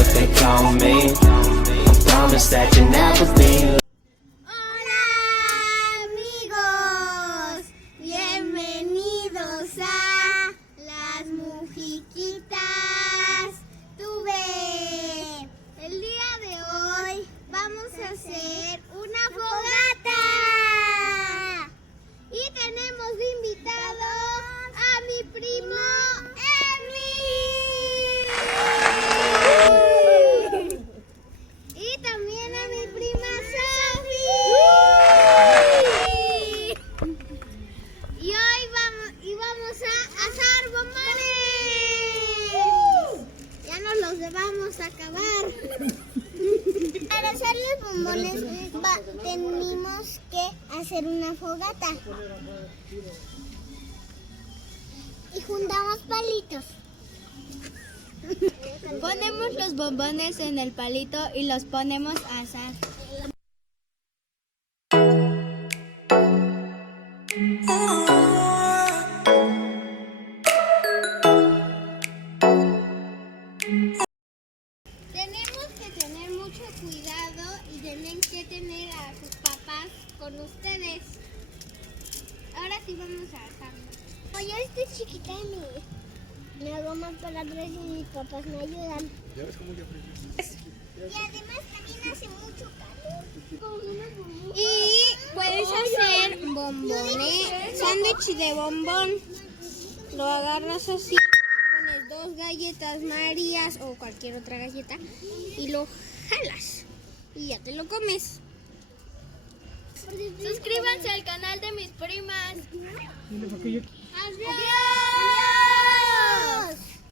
what they call me. I promise that you'll never be. Hola amigos, bienvenidos a Las Mujiquitas TV. El día de hoy vamos a hacer una fogata y tenemos de invitado a mi primo Emi y también a mi prima Sofi. Y hoy vamos a asar bombones. Ya nos los vamos a acabar. Para hacer los bombones tenemos que hacer una fogata. Y juntamos palitos. Ponemos los bombones en el palito y los ponemos a asar. Tenemos que tener mucho cuidado y tienen que tener a sus papás con ustedes. Ahora sí vamos a asarlo. Yo estoy chiquita y me hago más para atrás y mis papás me ayudan. ¿Ya ves cómo ya aprendes? Y además también hace mucho calor. Y puedes hacer bombones, sándwich de bombón. Lo agarras así, pones 2 galletas Marías o cualquier otra galleta y lo jalas y ya te lo comes. Suscríbanse al canal de mis primas. Adiós.